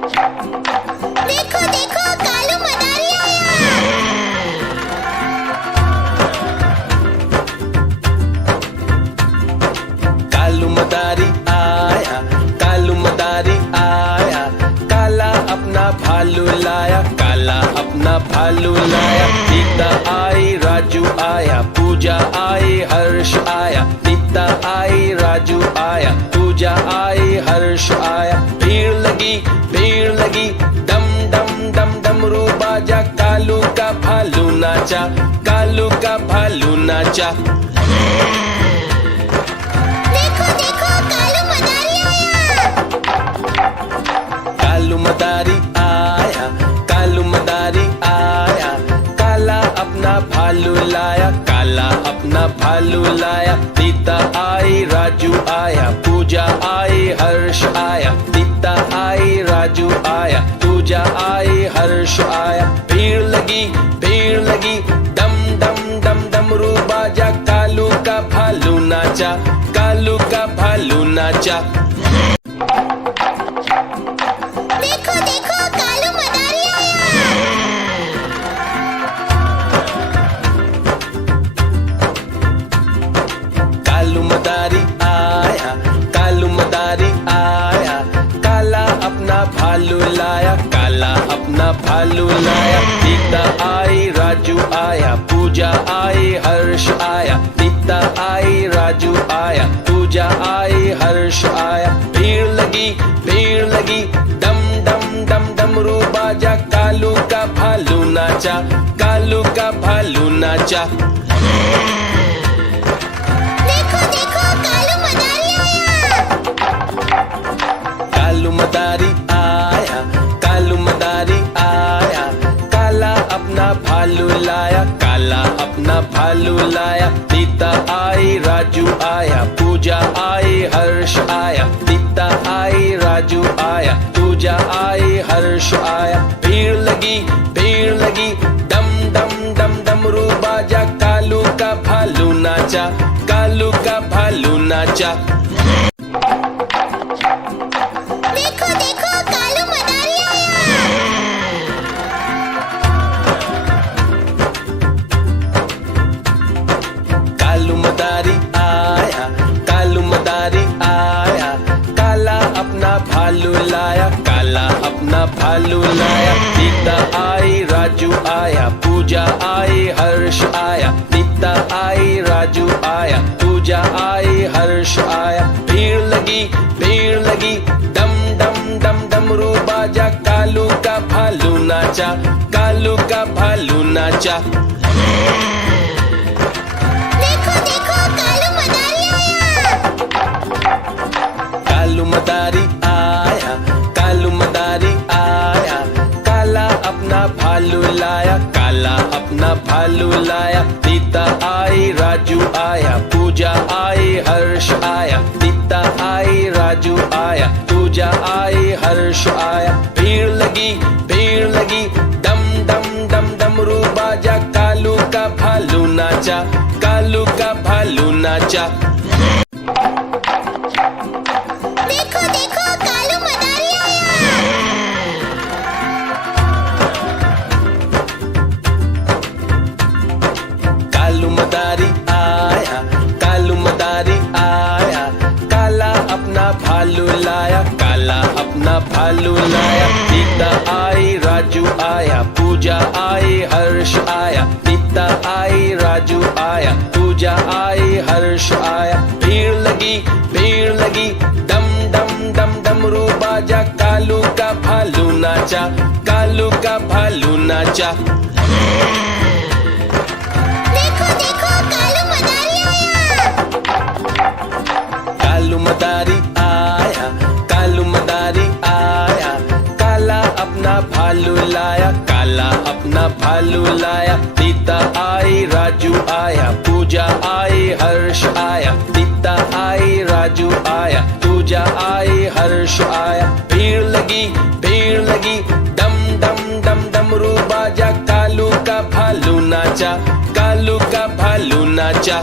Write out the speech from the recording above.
देखो देखो कालू मदारी आया। कालू मदारी आया, कालू मदारी आया, काला अपना भालू लाया, काला अपना भालू लाया। सीता आई, राजू आया, पूजा आई, हर्ष आया। सीता आई, राजू आया, पूजा आई, हर्ष आया। भीड़ लगी, डम डम डम डमरू बाजा, कालू का भालू नाचा, कालू का भालू नाचा। देखो देखो कालू मदारी आया। कालू मदारी आया, कालू मदारी आया, काला अपना भालू लाया, काला अपना भालू लाया। सीता आई, राजू आया, पूजा आई, हर्ष आया। सीता आई, राजू आया, पूजा आई, हर्ष आया। भीड़ लगी, डम डम डम डमरू बाजा, कालू का भालू नाचा, कालू का भालू नाचा। देखो देखो कालू मदारी आया। कालू मदारी आया, कालू मदारी आया, काला अपना भालू लाया, काला अपना भालू लाया। सीता आई, राजू आया, पूजा आई, हर्ष आया। सीता आई, राजू आया, पूजा आई, हर्ष आया। भीड़ लगी, डम डम डम डमरू बाजा, कालू का भालू नाचा, कालू का भालू नाचा। देखो देखो कालू मदारी आया। कालू मदारी आया, कालू मदारी आया, काला अपना भालू लाया, काला अपना भालू लाया। सीता आई, राजू आया, पूजा आई, हर्ष आया। सीता आई, राजू आया, पूजा आई, हर्ष आया। भीड़ लगी, डम डम डम डमरू बाजा, कालू का भालू नाचा, कालू का भालू नाचा। देखो देखो कालू मदारी आया। कालू मदारी आया, कालू मदारी आया, काला अपना भालू लाया, काला अपना भालू लाया। सीता आई, राजू आया, पूजा आई, हर्ष आया। सीता आई, राजू आया, पूजा आई, हर्ष आया। भीड़ लगी, डम डम डम डमरू बाजा, कालू का भालू नाचा, कालू का भालू नाचा। देखो देखो कालू मदारी आया। कालू मदारी आया, कालू मदारी आया, काला अपना भालू लाया, काला अपना भालू लाया। सीता आई, राजू आया, पूजा आई, हर्ष आया। सीता आई, राजू आया, पूजा आई, हर्ष आया। भीड़ लगी, डम डम डम डमरू बाजा, कालू का भालू नाचा, कालू का भालू नाचा। देखो देखो कालू मदारी आया। कालू मदारी आया, कालू मदारी आया, काला अपना भालू लाया, काला अपना भालू लाया। सीता आई, राजू आया, पूजा आई, हर्ष आया। सीता आई, राजू आया, पूजा आई, हर्ष आया। भीड़ लगी, डम डम डम डमरू बाजा, कालू का भालू नाचा, कालू का भालू नाचा। देखो देखो कालू मदारी आया। कालू मदारी आया, कालू मदारी आया, काला अपना भालू लाया, काला अपना भालू लाया। सीता आई, राजू आया, पूजा आई, हर्ष आया। सीता आई, राजू आया, पूजा आई, हर्ष आया। भीड़ लगी, डम डम डम डमरू बाजा, कालू का भालू नाचा, कालू का भालू नाचा।